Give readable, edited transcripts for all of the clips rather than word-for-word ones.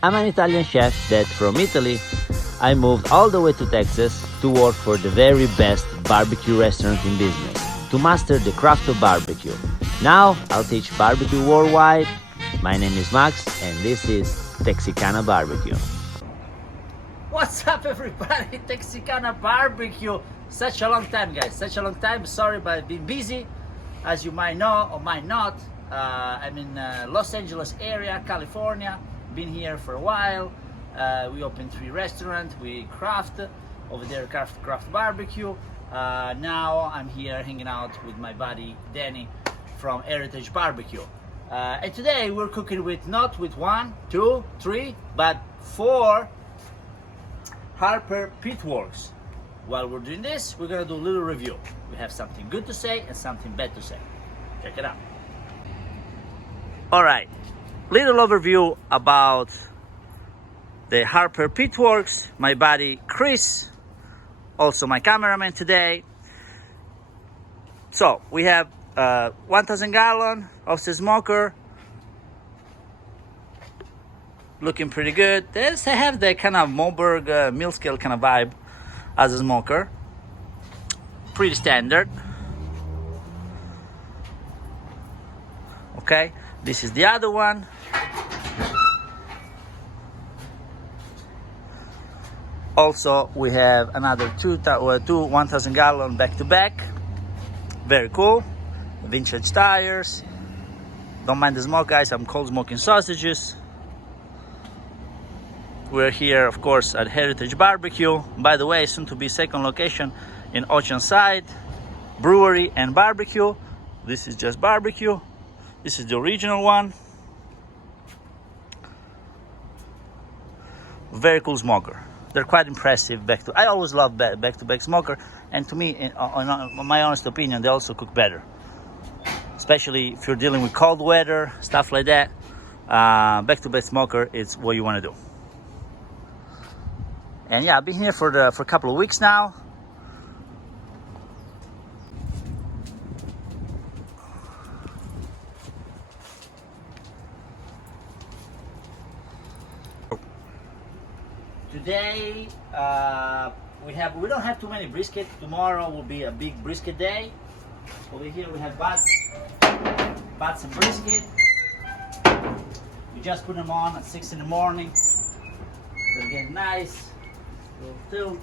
I'm an Italian chef that from Italy, I moved all the way to Texas to work for the very best barbecue restaurant in business, to master the craft of barbecue. Now, I'll teach barbecue worldwide. My name is Max, and this is Texicana Barbecue. What's up, everybody? Texicana Barbecue. Such a long time, guys. Such a long time. Sorry, but I've been busy, as you might know or might not. I'm in Los Angeles area, California. Been here for a while. We opened 3 restaurants. We craft over there, craft barbecue. Now I'm here hanging out with my buddy Danny from Heritage Barbecue. And today we're cooking with not with 1, 2, 3, but 4 Harper Pitworks. While we're doing this, we're gonna do a little review. We have something good to say and something bad to say. Check it out. All right, little overview about the Harper Pitworks. My buddy Chris, also my cameraman today. So we have 1,000 gallon offset smoker, looking pretty good. They have the kind of Moberg mill scale kind of vibe as a smoker. Pretty standard. Okay, this is the other one. Also, we have another two 1,000 gallon back to back. Very cool. Vintage tires. Don't mind the smoke, guys. I'm cold smoking sausages. We're here, of course, at Heritage Barbecue. By the way, soon to be second location in Oceanside. Brewery and barbecue. This is just barbecue. This is the original one. Very cool smoker. They're quite impressive. I always love back-to-back smoker, and to me, in my honest opinion, they also cook better. Especially if you're dealing with cold weather, stuff like that. Back-to-back smoker is what you want to do. And yeah, I've been here for a couple of weeks now. Today we don't have too many brisket. Tomorrow will be a big brisket day. Over here we have butts and brisket. We just put them on at 6 in the morning. They're getting nice. Little tilt.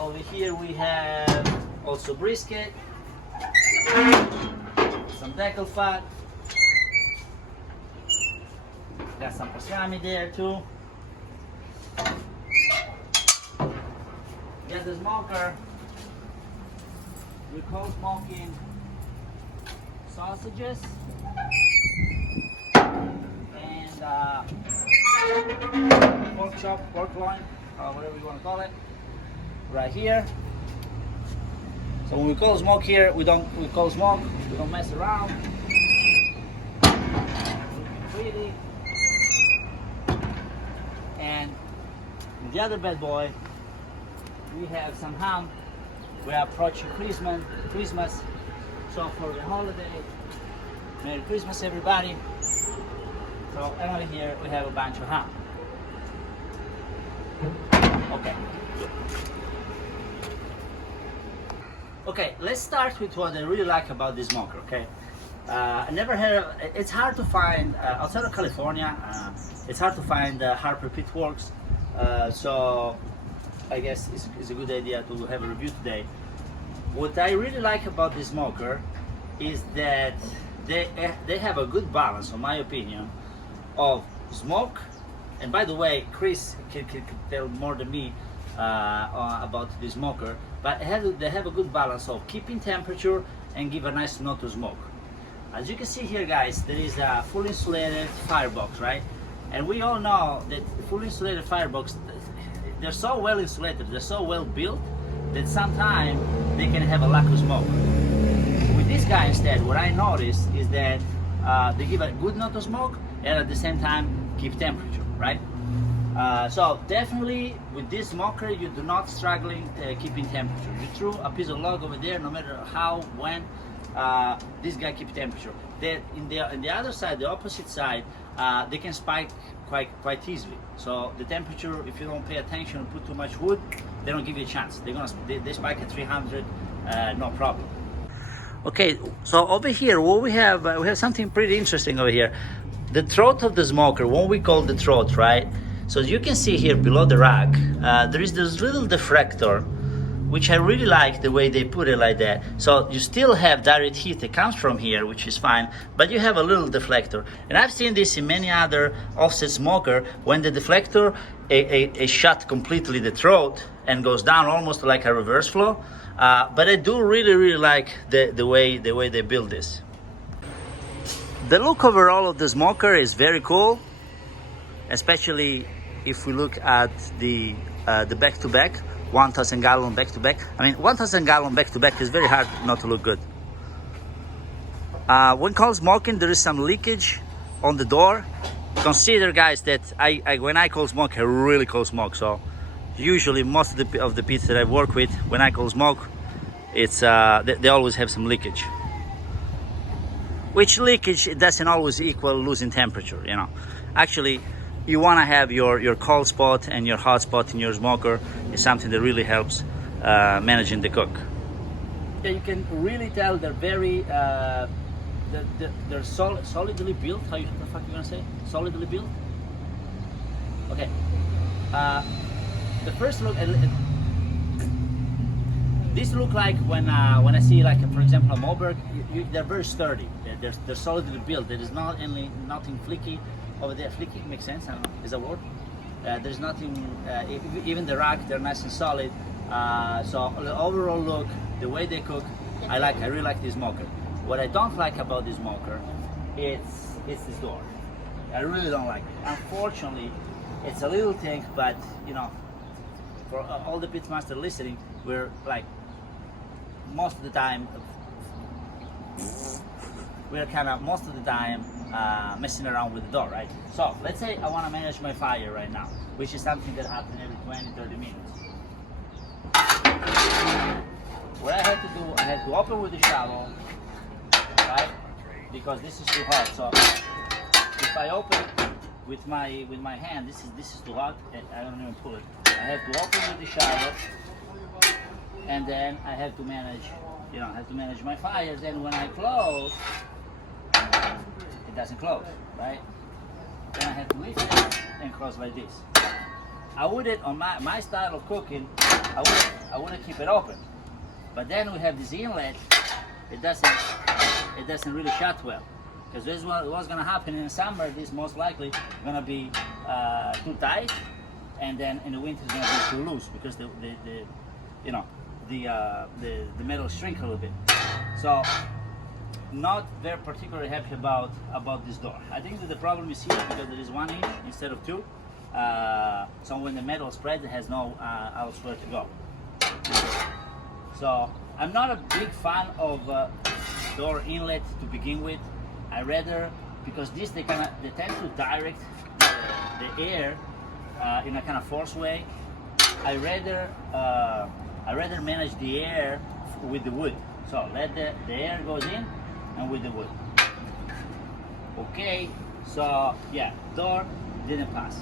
Over here we have also brisket, some decal fat, got some pastrami there too. Got the smoker. We cold smoking sausages. Pork chop, pork loin, whatever you want to call it, right here. So when we call smoke here, we call smoke. We don't mess around. Looking pretty. And the other bad boy, we have some ham. We are approaching Christmas. So for the holiday, Merry Christmas, everybody. So over here we have a bunch of ham. Okay, good. Okay, let's start with what I really like about this smoker. Okay, I never heard. It's hard to find outside of California. It's hard to find Harper Pitworks. So I guess it's a good idea to have a review today. What I really like about this smoker is that they have a good balance, in my opinion, of smoke. And by the way, Chris can tell more than me about the smoker, but they have a good balance of keeping temperature and give a nice note to smoke. As you can see here, guys, there is a fully insulated firebox, right? And we all know that fully insulated firebox, they're so well insulated, they're so well built that sometimes they can have a lack of smoke. With this guy instead, what I noticed is that they give a good note of smoke and at the same time keep temperature, right? So definitely with this smoker, you do not struggling keeping temperature. You throw a piece of log over there, no matter how, when, this guy keeps temperature. in the other side, the opposite side, they can spike quite easily. So the temperature, if you don't pay attention and put too much wood, they don't give you a chance. They spike at 300, no problem. Okay, so over here, what we have something pretty interesting over here. The throat of the smoker, what we call the throat, right? So as you can see here below the rack, there is this little deflector, which I really like the way they put it like that. So you still have direct heat that comes from here, which is fine, but you have a little deflector. And I've seen this in many other offset smoker, when the deflector is shut completely the throat and goes down almost like a reverse flow. But I do really like the way they build this. The look overall of the smoker is very cool, especially if we look at the back-to-back, 1,000 gallon back-to-back. I mean, 1,000 gallon back-to-back is very hard not to look good. When cold smoking, there is some leakage on the door. Consider, guys, that when I cold smoke, I really cold smoke. So usually most of the pits that I work with, when I cold smoke, it's they always have some leakage. Which leakage, it doesn't always equal losing temperature, you know. Actually, you want to have your cold spot and your hot spot in your smoker is something that really helps managing the cook. You can really tell they're very they're solidly built. How the fuck you gonna say? Solidly built. Okay. The first look, this look like when I see, like, for example, a Moberg, they're very sturdy. They're solidly built. There is nothing flicky over there. Flicky makes sense. I don't know. Is that a word? There's nothing. Even the rack, they're nice and solid. So the overall look, the way they cook, I really like this smoker. What I don't like about this smoker, it's this door. I really don't like it. Unfortunately, it's a little thing, but you know, for all the pitmaster listening, we're like, most of the time, messing around with the door, right? So let's say I want to manage my fire right now, which is something that happens every 20-30 minutes. What I had to do, I had to open with the shovel, right? Because this is too hot. So if I open it with my hand, this is too hot, and I don't even pull it. I have to open with the shovel, and then I have to manage, my fire. Then when I close, it doesn't close, right? Then I have to lift it and close like this. I wouldn't, on my style of cooking, I wouldn't keep it open. But then we have this inlet. It doesn't really shut well, because this is what's gonna happen in the summer. This most likely gonna be too tight, and then in the winter it's gonna be too loose, because the metal shrink a little bit. So not very particularly happy about this door. I think that the problem is here because there is 1 inch instead of 2. So when the metal spreads, it has no elsewhere to go. So I'm not a big fan of door inlet to begin with. I rather, because they tend to direct the air in a kind of force way. I rather manage the air with the wood. So let the air goes in and with the wood. Okay, so yeah, door didn't pass.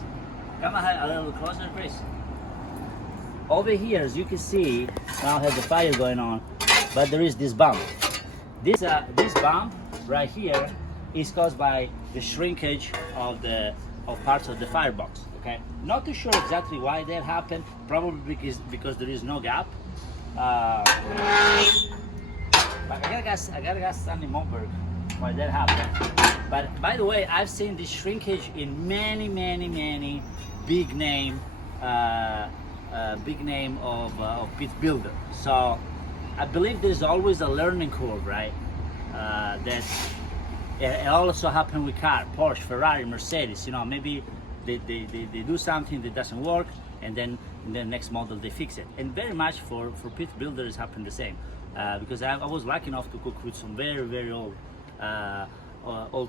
Come a little closer, Chris. Over here, as you can see, now I have the fire going on, but there is this bump. This bump right here is caused by the shrinkage of parts of the firebox. Okay, not too sure exactly why that happened. Probably because there is no gap. But I gotta ask Stanley Moberg why that happened. But by the way, I've seen this shrinkage in many big name of pit builder. So I believe there's always a learning curve, right? That it also happened with car, Porsche, Ferrari, Mercedes. You know, maybe they do something that doesn't work, and then in the next model they fix it. And very much for pit builders happened the same. Because I was lucky enough to cook with some very old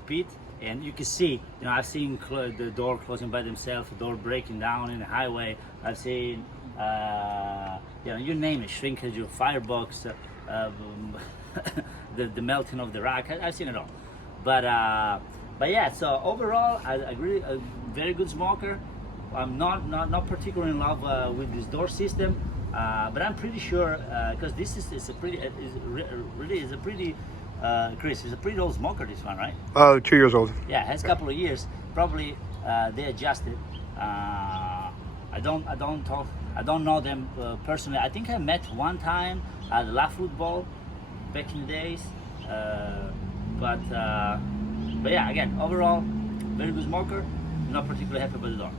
pit, and you can see, you know, I've seen the door closing by themselves, the door breaking down in the highway. I've seen, you name it, shrinkage of firebox, the melting of the rack. I've seen it all. But yeah. So overall, I agree. A very good smoker. I'm not particularly in love with this door system, but I'm pretty sure because this is a pretty really is a pretty Chris, it's a pretty old smoker, this one, right? 2 years old. Yeah, it has a couple of years. Probably they adjusted. I don't know them personally. I think I met one time at the La Football back in the days. But yeah, again, overall, very good smoker. Not particularly happy with the door.